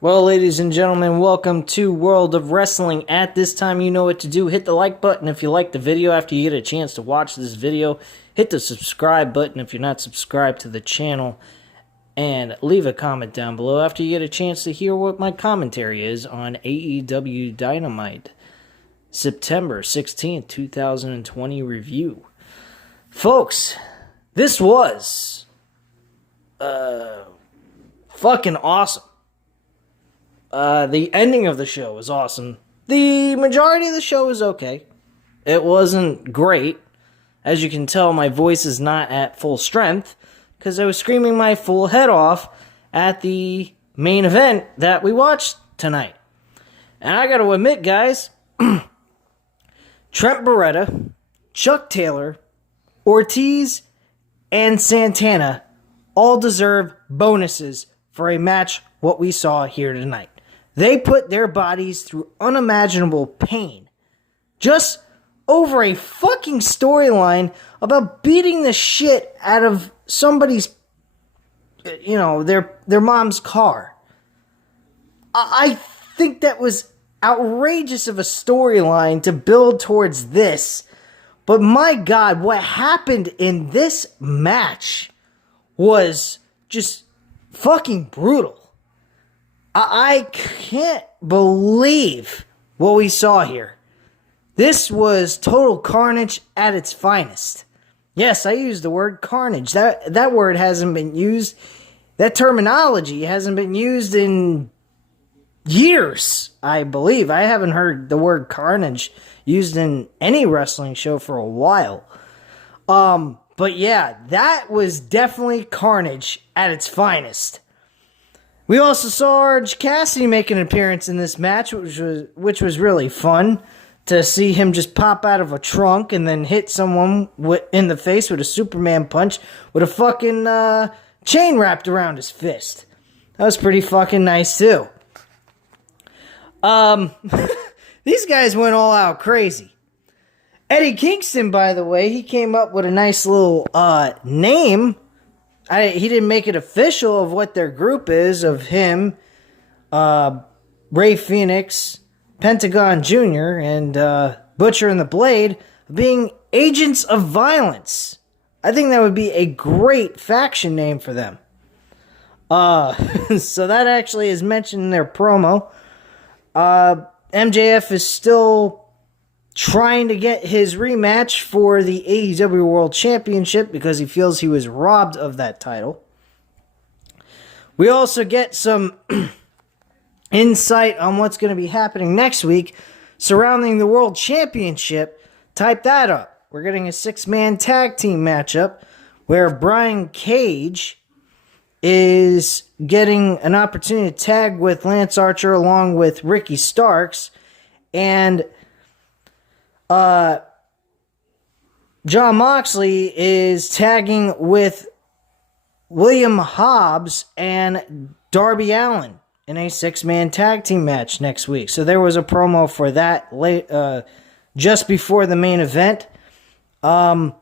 Well, ladies and gentlemen, welcome to World of Wrestling. At this time, you know what to do. Hit the like button if you like the video. After you get a chance to watch this video, hit the subscribe button if you're not subscribed to the channel. And leave a comment down below after you get a chance to hear what my commentary is on AEW Dynamite. September 16th, 2020 review. Folks, this was fucking awesome. The ending of the show was awesome. The majority of the show was okay. It wasn't great. As you can tell, my voice is not at full strength because I was screaming my full head off at the main event that we watched tonight. And I gotta admit, guys, Trent Beretta, Chuck Taylor, Ortiz, and Santana all deserve bonuses for a match what we saw here tonight. They put their bodies through unimaginable pain just over a fucking storyline about beating the shit out of somebody's, their mom's car. I think that was outrageous of a storyline to build towards this. But my God, what happened in this match was just fucking brutal. I can't believe what we saw here. This was total carnage at its finest. Yes, I used the word carnage. That word hasn't been used. That terminology hasn't been used in years, I believe. I haven't heard the word carnage used in any wrestling show for a while. But yeah, that was definitely carnage at its finest. We also saw Orange Cassidy make an appearance in this match, which was really fun to see him just pop out of a trunk and then hit someone in the face with a Superman punch with a fucking chain wrapped around his fist. That was pretty fucking nice too. These guys went all out crazy. Eddie Kingston, by the way, he came up with a nice little name. He didn't make it official of what their group is, of him, Ray Phoenix, Pentagon Jr., and Butcher and the Blade being Agents of Violence. I think that would be a great faction name for them. So that actually is mentioned in their promo. MJF is still trying to get his rematch for the AEW World Championship because he feels he was robbed of that title. We also get some insight on what's going to be happening next week surrounding the World Championship. Type that up. We're getting a 6-man tag team matchup where Brian Cage is getting an opportunity to tag with Lance Archer along with Ricky Starks, and Jon Moxley is tagging with William Hobbs and Darby Allin in a 6-man tag team match next week. So there was a promo for that just before the main event. The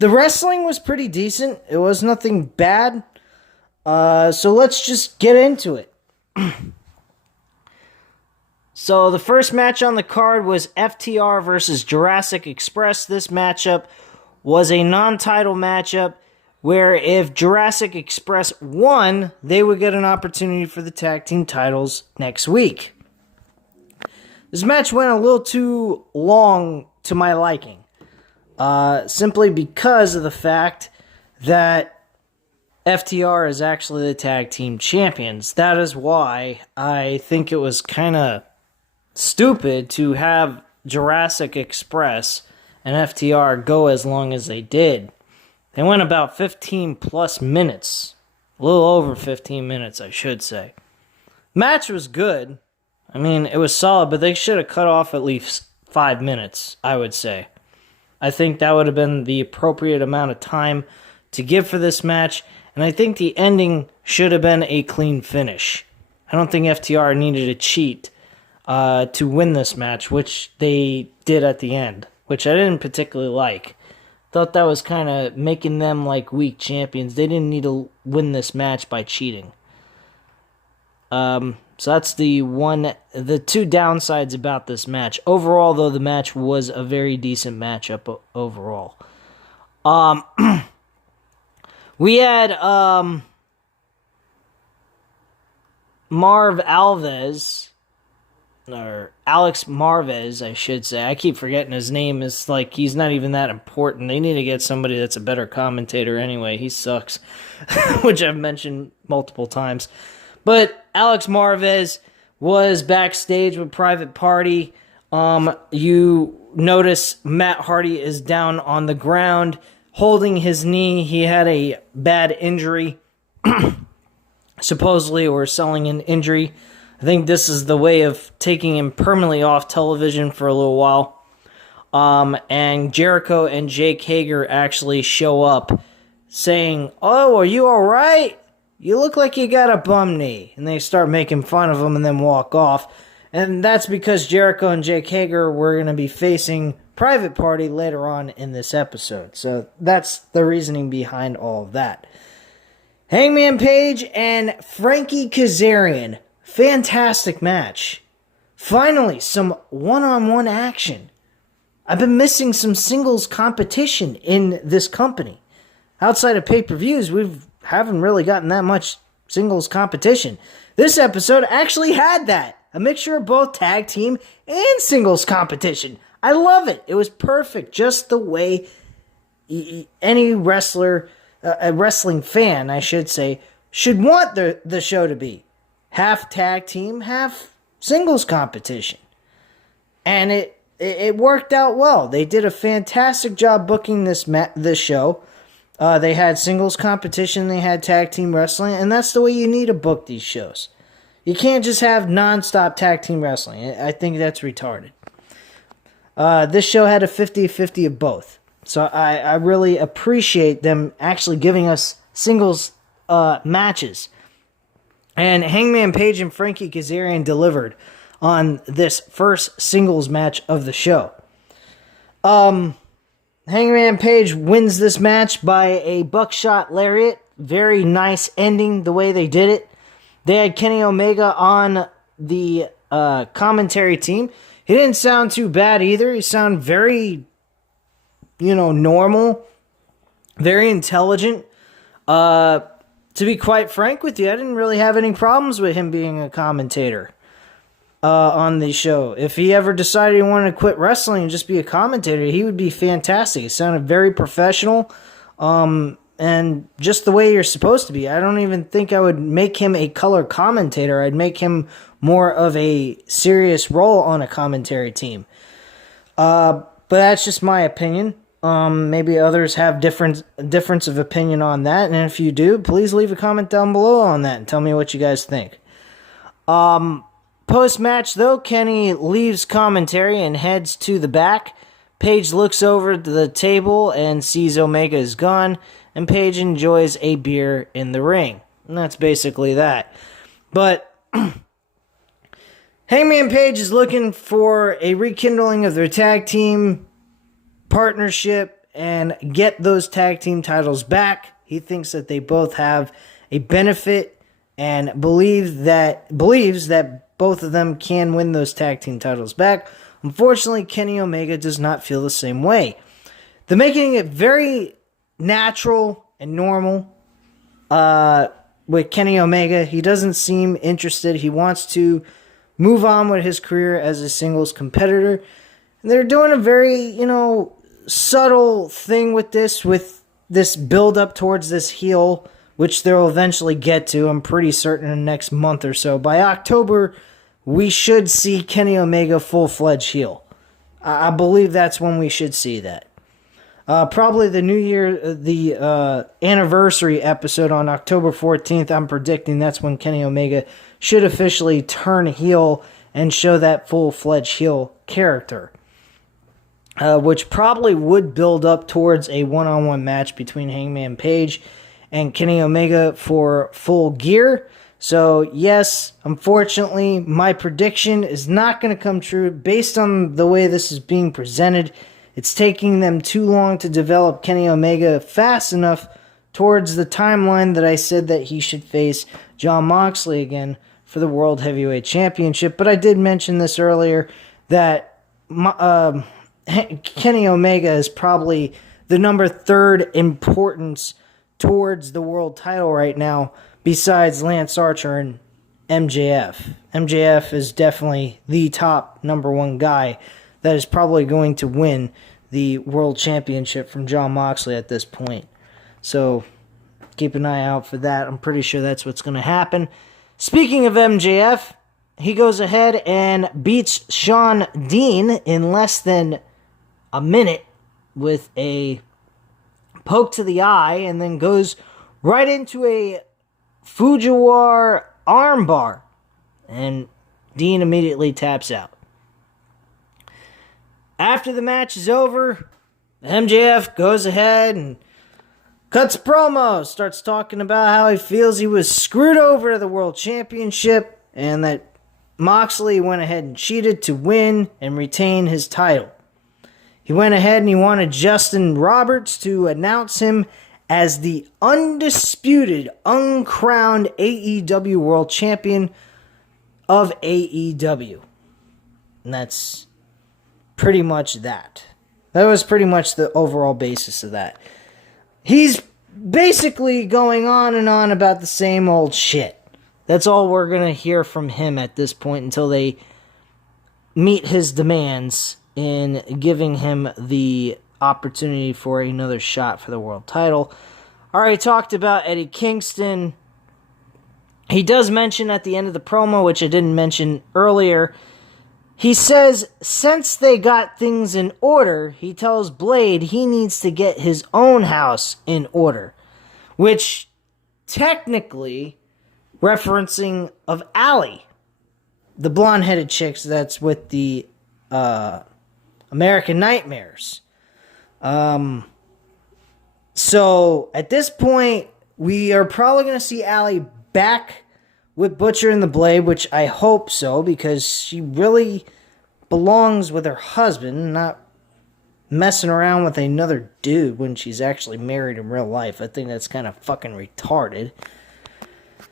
wrestling was pretty decent. It was nothing bad. So let's just get into it. So the first match on the card was FTR versus Jurassic Express. This matchup was a non-title matchup where if Jurassic Express won, they would get an opportunity for the tag team titles next week. This match went a little too long to my liking. Simply because of the fact that FTR is actually the tag team champions. That is why I think it was kind of stupid to have Jurassic Express and FTR go as long as they did. They went about 15 plus minutes. A little over 15 minutes, I should say. Match was good. I mean, it was solid, but they should have cut off at least 5 minutes, I would say. I think that would have been the appropriate amount of time to give for this match, and I think the ending should have been a clean finish. I don't think FTR needed to cheat to win this match, which they did at the end, which I didn't particularly like. Thought that was kind of making them like weak champions. They didn't need to win this match by cheating. So that's the two downsides about this match. Overall, though, the match was a very decent matchup overall. We had Marv Alves, or Alex Marvez, I should say. I keep forgetting his name. It's like he's not even that important. They need to get somebody that's a better commentator anyway. He sucks, which I've mentioned multiple times. But Alex Marvez was backstage with Private Party. You notice Matt Hardy is down on the ground holding his knee. He had a bad injury, supposedly, or selling an injury. I think this is the way of taking him permanently off television for a little while. And Jericho and Jake Hager actually show up saying, "Oh, are you all right? You look like you got a bum knee." And they start making fun of him and then walk off. And that's because Jericho and Jake Hager were going to be facing Private Party later on in this episode. So that's the reasoning behind all of that. Hangman Page and Frankie Kazarian. Fantastic match. Finally, some one-on-one action. I've been missing some singles competition in this company. Outside of pay-per-views, we haven't really gotten that much singles competition. This episode actually had that. A mixture of both tag team and singles competition. I love it. It was perfect. Just the way any wrestler, a wrestling fan, I should say, should want the show to be. Half tag team, half singles competition. And it worked out well. They did a fantastic job booking this show. They had singles competition, they had tag team wrestling, and that's the way you need to book these shows. You can't just have non-stop tag team wrestling. I think that's retarded. This show had a 50-50 of both. So I really appreciate them actually giving us singles matches. And Hangman Page and Frankie Kazarian delivered on this first singles match of the show. Hangman Page wins this match by a buckshot lariat. Very nice ending the way they did it. They had Kenny Omega on the commentary team. He didn't sound too bad either. He sounded very, normal. Very intelligent. To be quite frank with you, I didn't really have any problems with him being a commentator on the show. If he ever decided he wanted to quit wrestling and just be a commentator, he would be fantastic. He sounded very professional, and just the way you're supposed to be. I don't even think I would make him a color commentator. I'd make him more of a serious role on a commentary team. But that's just my opinion. Maybe others have difference of opinion on that, and if you do, please leave a comment down below on that and tell me what you guys think. Post-match, though, Kenny leaves commentary and heads to the back. Paige looks over to the table and sees Omega is gone, and Paige enjoys a beer in the ring. And that's basically that. But Hangman Page is looking for a rekindling of their tag team partnership and get those tag team titles back. He thinks that they both have a benefit and believes that both of them can win those tag team titles back. Unfortunately, Kenny Omega does not feel the same way. They're making it very natural and normal with Kenny Omega. He doesn't seem interested. He wants to move on with his career as a singles competitor. And they're doing a very, subtle thing with this build up towards this heel, which they'll eventually get to. I'm pretty certain in the next month or so. By October, we should see Kenny Omega full-fledged heel. I believe that's when we should see that. Probably the New Year, the anniversary episode on October 14th, I'm predicting that's when Kenny Omega should officially turn heel and show that full-fledged heel character. Which probably would build up towards a one-on-one match between Hangman Page and Kenny Omega for Full Gear. So, yes, unfortunately, my prediction is not going to come true based on the way this is being presented. It's taking them too long to develop Kenny Omega fast enough towards the timeline that I said that he should face Jon Moxley again for the World Heavyweight Championship. But I did mention this earlier that Kenny Omega is probably the number 3rd importance towards the world title right now, besides Lance Archer and MJF. MJF is definitely the top number 1 guy that is probably going to win the World Championship from Jon Moxley at this point. So keep an eye out for that. I'm pretty sure that's what's going to happen. Speaking of MJF, he goes ahead and beats Sean Dean in less than a minute with a poke to the eye, and then goes right into a Fujiwara armbar, and Dean immediately taps out. After the match is over, MJF goes ahead and cuts promo, starts talking about how he feels he was screwed over at the World Championship and that Moxley went ahead and cheated to win and retain his title. He went ahead and he wanted Justin Roberts to announce him as the undisputed, uncrowned AEW World Champion of AEW. And that's pretty much that. That was pretty much the overall basis of that. He's basically going on and on about the same old shit. That's all we're going to hear from him at this point until they meet his demands in giving him the opportunity for another shot for the world title. Already talked about Eddie Kingston. He does mention at the end of the promo, which I didn't mention earlier, he says since they got things in order, he tells Blade he needs to get his own house in order. Which, technically, referencing of Allie, the blonde-headed chick that's with the American Nightmares. So, at this point, we are probably going to see Allie back with Butcher and the Blade, which I hope so, because she really belongs with her husband, not messing around with another dude when she's actually married in real life. I think that's kind of fucking retarded.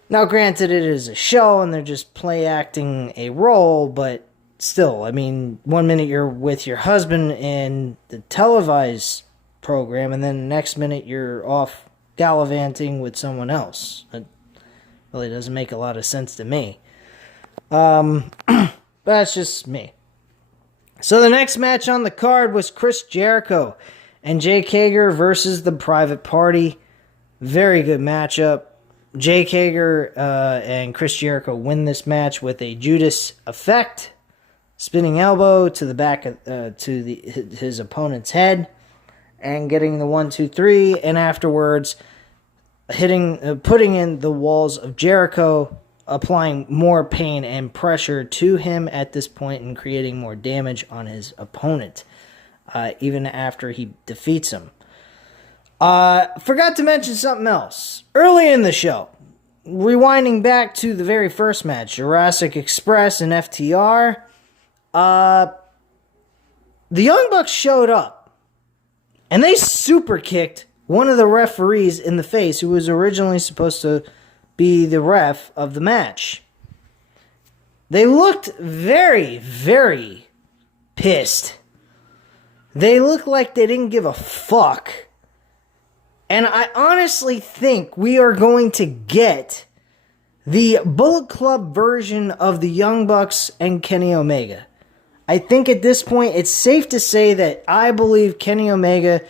Now, granted, it is a show and they're just play acting a role, but still, I mean, 1 minute you're with your husband in the televised program, and then the next minute you're off gallivanting with someone else. It really doesn't make a lot of sense to me. But that's just me. So the next match on the card was Chris Jericho and Jake Hager versus the Private Party. Very good matchup. Jake Hager and Chris Jericho win this match with a Judas effect, spinning elbow to the back of, his opponent's head, and getting the 1-2-3, and afterwards putting in the walls of Jericho, applying more pain and pressure to him at this point and creating more damage on his opponent, even after he defeats him. Forgot to mention something else. Early in the show, rewinding back to the very first match, Jurassic Express and FTR, the Young Bucks showed up, and they super kicked one of the referees in the face who was originally supposed to be the ref of the match. They looked very, very pissed. They looked like they didn't give a fuck. And I honestly think we are going to get the Bullet Club version of the Young Bucks and Kenny Omega. I think at this point it's safe to say that I believe Kenny Omega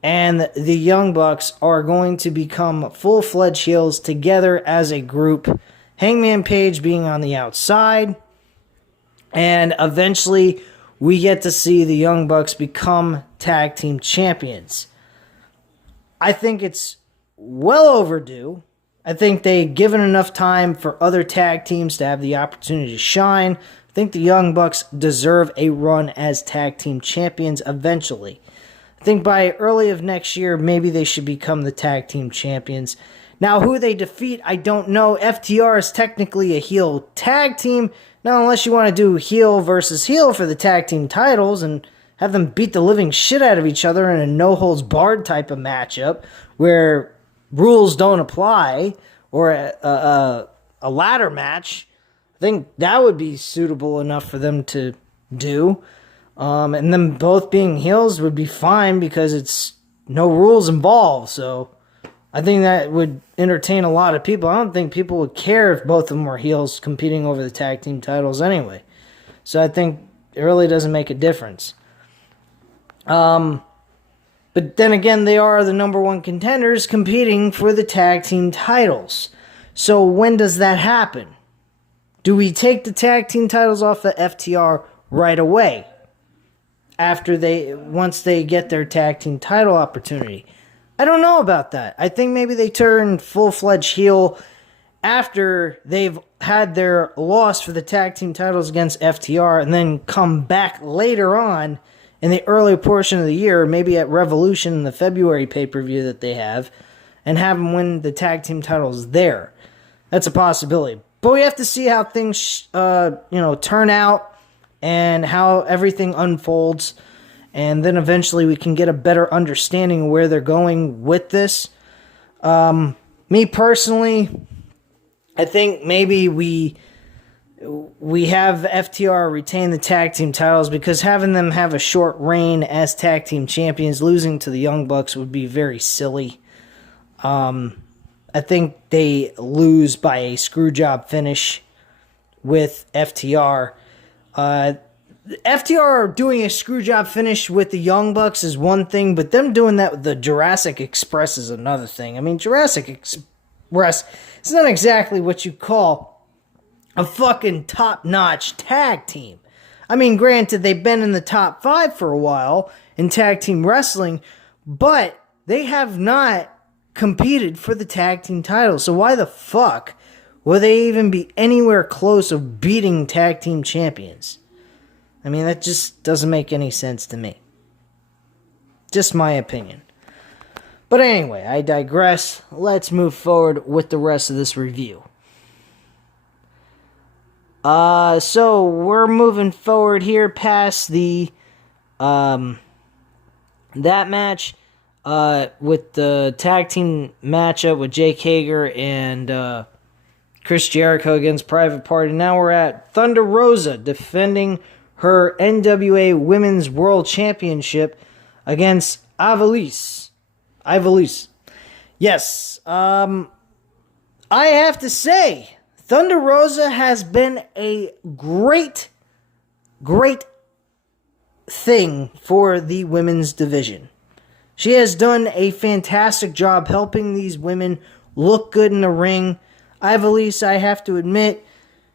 and the Young Bucks are going to become full-fledged heels together as a group. Hangman Page being on the outside. And eventually we get to see the Young Bucks become tag team champions. I think it's well overdue. I think they've given enough time for other tag teams to have the opportunity to shine. I think the Young Bucks deserve a run as tag team champions eventually. I think by early of next year, maybe they should become the tag team champions. Now, who they defeat, I don't know. FTR is technically a heel tag team. Now, unless you want to do heel versus heel for the tag team titles and have them beat the living shit out of each other in a no-holds-barred type of matchup where rules don't apply, or a ladder match, I think that would be suitable enough for them to do. And them both being heels would be fine because it's no rules involved. So I think that would entertain a lot of people. I don't think people would care if both of them were heels competing over the tag team titles anyway. So I think it really doesn't make a difference. But then again, they are the number one contenders competing for the tag team titles. So when does that happen? Do we take the tag team titles off the FTR right away? Once they get their tag team title opportunity? I don't know about that. I think maybe they turn full-fledged heel after they've had their loss for the tag team titles against FTR and then come back later on in the early portion of the year, maybe at Revolution in the February pay-per-view that they have, and have them win the tag team titles there. That's a possibility. But we have to see how things turn out and how everything unfolds. And then eventually we can get a better understanding of where they're going with this. Me personally, I think maybe we have FTR retain the tag team titles because having them have a short reign as tag team champions, losing to the Young Bucks would be very silly. I think they lose by a screwjob finish with FTR. FTR doing a screwjob finish with the Young Bucks is one thing, but them doing that with the Jurassic Express is another thing. I mean, Jurassic Express is not exactly what you call a fucking top-notch tag team. I mean, granted, they've been in the top 5 for a while in tag team wrestling, but they have not competed for the tag team title. So why the fuck will they even be anywhere close of beating tag team champions? I mean, that just doesn't make any sense to me. Just my opinion. But anyway, I digress. Let's move forward with the rest of this review. So we're moving forward here past the that match with the tag team matchup with Jake Hager and Chris Jericho against Private Party. Now we're at Thunder Rosa defending her NWA Women's World Championship against Ivelisse. Yes, I have to say, Thunder Rosa has been a great thing for the women's division. She has done a fantastic job helping these women look good in the ring. Ivelisse, I have to admit,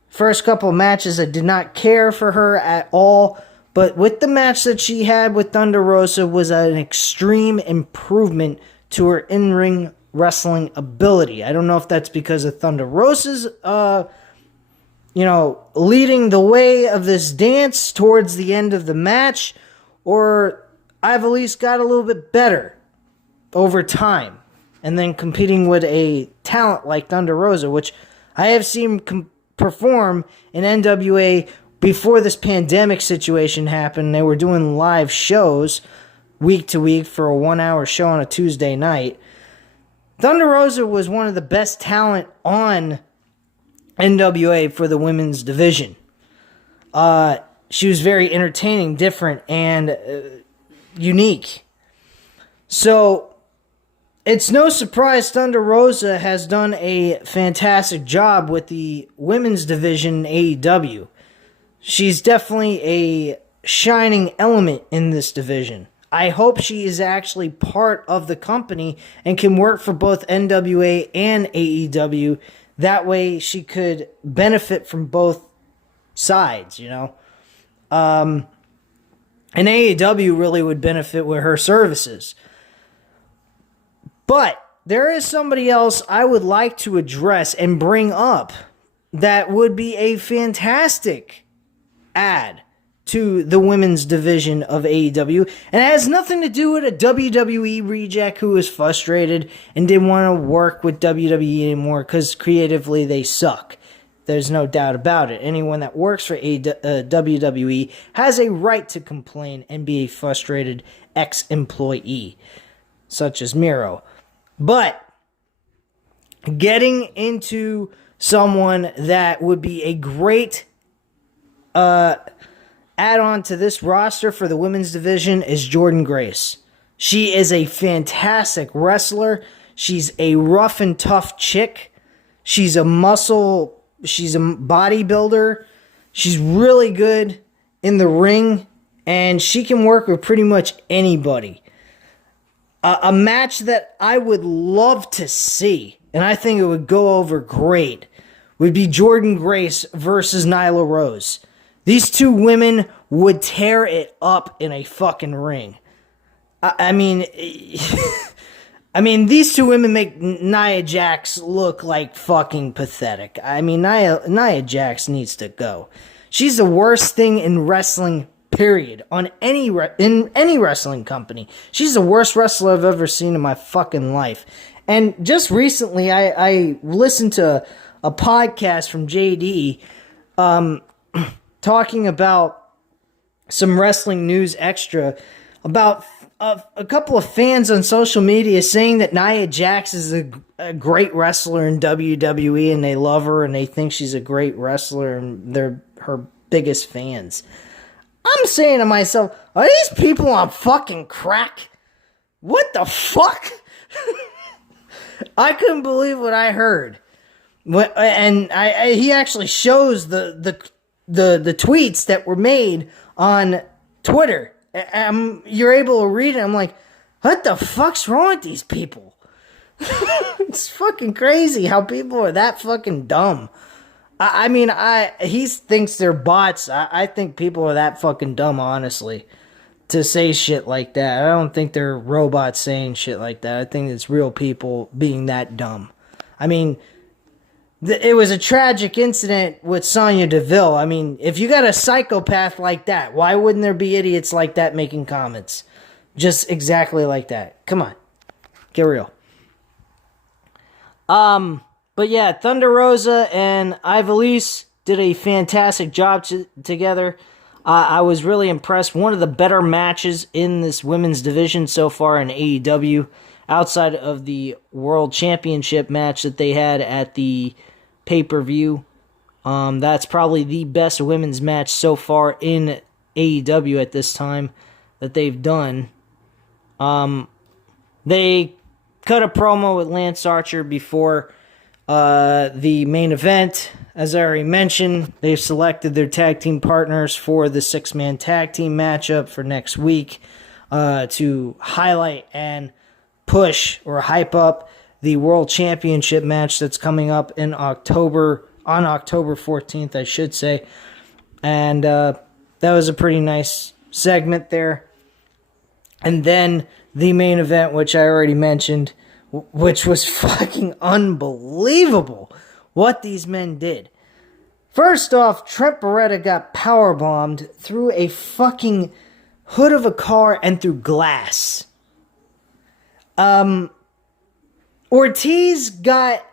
first couple of matches I did not care for her at all, but with the match that she had with Thunder Rosa was an extreme improvement to her in-ring wrestling ability. I don't know if that's because of Thunder Rosa's leading the way of this dance towards the end of the match, or Ivelisse got a little bit better over time, and then competing with a talent like Thunder Rosa, which I have seen perform in NWA before this pandemic situation happened. They were doing live shows week to week for a 1-hour show on a Tuesday night. Thunder Rosa was one of the best talent on NWA for the women's division. She was very entertaining, different, and unique. So it's no surprise Thunder Rosa has done a fantastic job with the women's division in AEW. She's definitely a shining element in this division. I hope she is actually part of the company and can work for both NWA and AEW. That way she could benefit from both sides, And AEW really would benefit with her services. But there is somebody else I would like to address and bring up that would be a fantastic add to the women's division of AEW. And it has nothing to do with a WWE reject who was frustrated and didn't want to work with WWE anymore because creatively they suck. There's no doubt about it. Anyone that works for WWE has a right to complain and be a frustrated ex-employee, such as Miro. But getting into someone that would be a great add-on to this roster for the women's division is Jordynne Grace. She is a fantastic wrestler. She's a rough and tough chick. She's a bodybuilder. She's really good in the ring, and she can work with pretty much anybody. A match that I would love to see, and I think it would go over great, would be Jordynne Grace versus Nyla Rose. These two women would tear it up in a fucking ring. I mean, these two women make Nia Jax look like fucking pathetic. I mean, Nia Jax needs to go. She's the worst thing in wrestling, period. In any wrestling company, she's the worst wrestler I've ever seen in my fucking life. And just recently, I listened to a podcast from JD, talking about some wrestling news extra about a couple of fans on social media saying that Nia Jax is a great wrestler in WWE and they love her and they think she's a great wrestler and they're her biggest fans. I'm saying to myself, are these people on fucking crack? What the fuck? I couldn't believe what I heard. And he actually shows the tweets that were made on Twitter. You're able to read it. I'm like, what the fuck's wrong with these people? It's fucking crazy how people are that fucking dumb. He thinks they're bots. I think people are that fucking dumb, honestly, to say shit like that. I don't think they're robots saying shit like that. I think it's real people being that dumb. I mean, it was a tragic incident with Sonya Deville. I mean, if you got a psychopath like that, why wouldn't there be idiots like that making comments? Just exactly like that. Come on. Get real. But yeah, Thunder Rosa and Ivelisse did a fantastic job together. I was really impressed. One of the better matches in this women's division so far in AEW, outside of the World Championship match that they had at the pay-per-view. That's probably the best women's match so far in AEW at this time that they've done. They cut a promo with Lance Archer before the main event. As I already mentioned, they've selected their tag team partners for the 6-man tag team matchup for next week to highlight and push or hype up the World Championship match that's coming up in October, on October 14th, I should say. And that was a pretty nice segment there. And then the main event, which I already mentioned, which was fucking unbelievable what these men did. First off, Trent Beretta got powerbombed through a fucking hood of a car and through glass. Ortiz got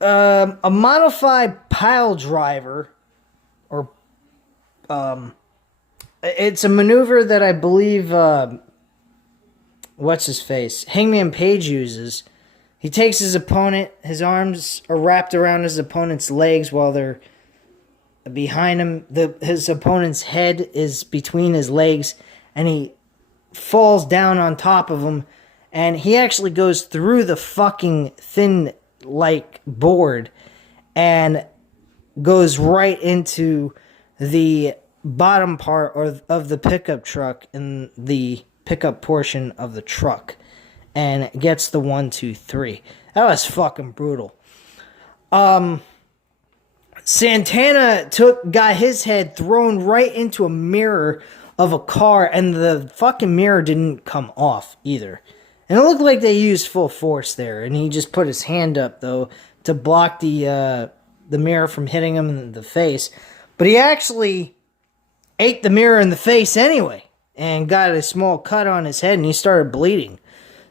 a modified pile driver, or it's a maneuver that I believe what's his face, Hangman Page uses. He takes his opponent, his arms are wrapped around his opponent's legs while they're behind him. His opponent's head is between his legs, and he falls down on top of him. And he actually goes through the fucking thin, board and goes right into the bottom part of the pickup truck in the pickup portion of the truck and gets the 1, 2, 3. That was fucking brutal. Santana got his head thrown right into a mirror of a car, and the fucking mirror didn't come off either. And it looked like they used full force there, and he just put his hand up, though, to block the mirror from hitting him in the face. But he actually ate the mirror in the face anyway, and got a small cut on his head, and he started bleeding.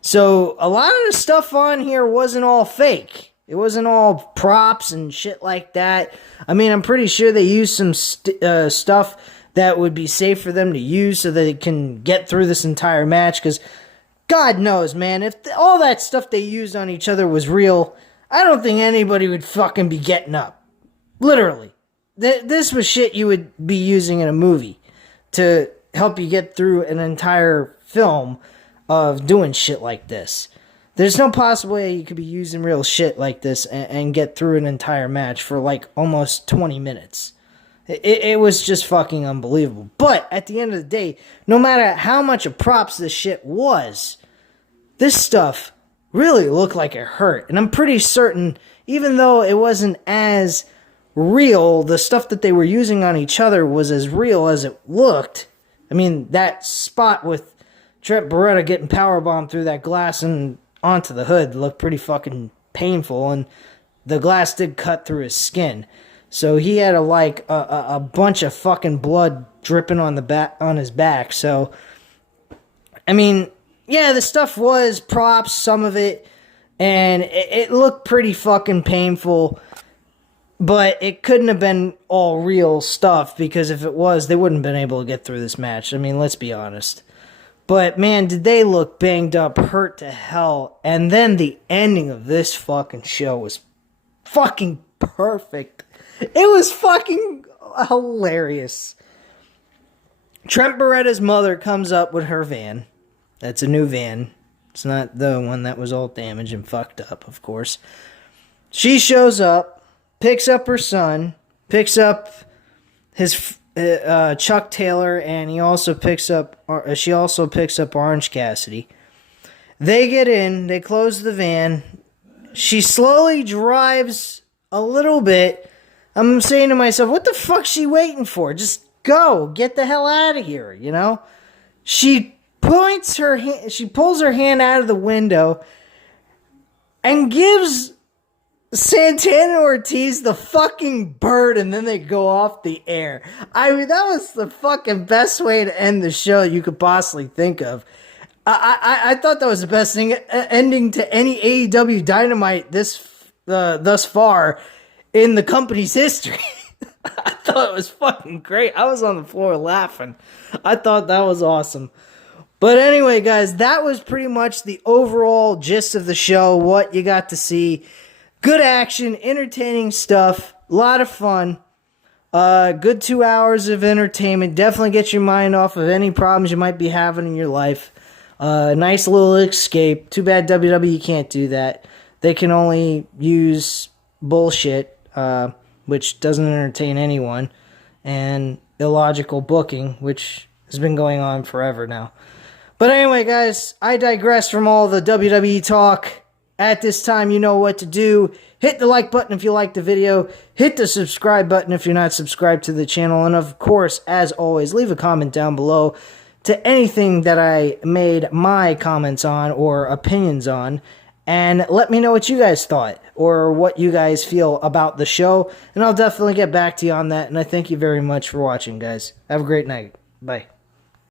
So a lot of the stuff on here wasn't all fake. It wasn't all props and shit like that. I mean, I'm pretty sure they used some stuff that would be safe for them to use so that they can get through this entire match, because God knows, man, if all that stuff they used on each other was real, I don't think anybody would fucking be getting up. Literally. This was shit you would be using in a movie to help you get through an entire film of doing shit like this. There's no possible way you could be using real shit like this and get through an entire match for like almost 20 minutes. It was just fucking unbelievable. But at the end of the day, no matter how much of props this shit was, this stuff really looked like it hurt. And I'm pretty certain, even though it wasn't as real, the stuff that they were using on each other was as real as it looked. I mean, that spot with Trent Beretta getting powerbombed through that glass and onto the hood looked pretty fucking painful, and the glass did cut through his skin. So he had a bunch of fucking blood dripping on his back. So, I mean, yeah, the stuff was props, some of it, and it looked pretty fucking painful. But it couldn't have been all real stuff, because if it was, they wouldn't have been able to get through this match. I mean, let's be honest. But man, did they look banged up, hurt to hell. And then the ending of this fucking show was fucking perfect. It was fucking hilarious. Trent Beretta's mother comes up with her van. That's a new van. It's not the one that was all damaged and fucked up, of course. She shows up, picks up her son, picks up his Chuck Taylor, and she also picks up Orange Cassidy. They get in, they close the van. She slowly drives a little bit. I'm saying to myself, what the fuck's she waiting for? Just go, get the hell out of here, you know? She pulls her hand out of the window and gives Santana Ortiz the fucking bird, and then they go off the air. I mean, that was the fucking best way to end the show you could possibly think of. I thought that was the best thing ending to any AEW Dynamite thus far in the company's history. I thought it was fucking great. I was on the floor laughing. I thought that was awesome. But anyway, guys, that was pretty much the overall gist of the show, what you got to see. Good action, entertaining stuff, a lot of fun. Good 2 hours of entertainment. Definitely get your mind off of any problems you might be having in your life. Nice little escape. Too bad WWE can't do that. They can only use bullshit, which doesn't entertain anyone, and illogical booking, which has been going on forever now. But anyway, guys, I digress from all the WWE talk. At this time, you know what to do. Hit the like button if you liked the video. Hit the subscribe button if you're not subscribed to the channel. And of course, as always, leave a comment down below to anything that I made my comments on or opinions on. And let me know what you guys thought or what you guys feel about the show. And I'll definitely get back to you on that. And I thank you very much for watching, guys. Have a great night. Bye.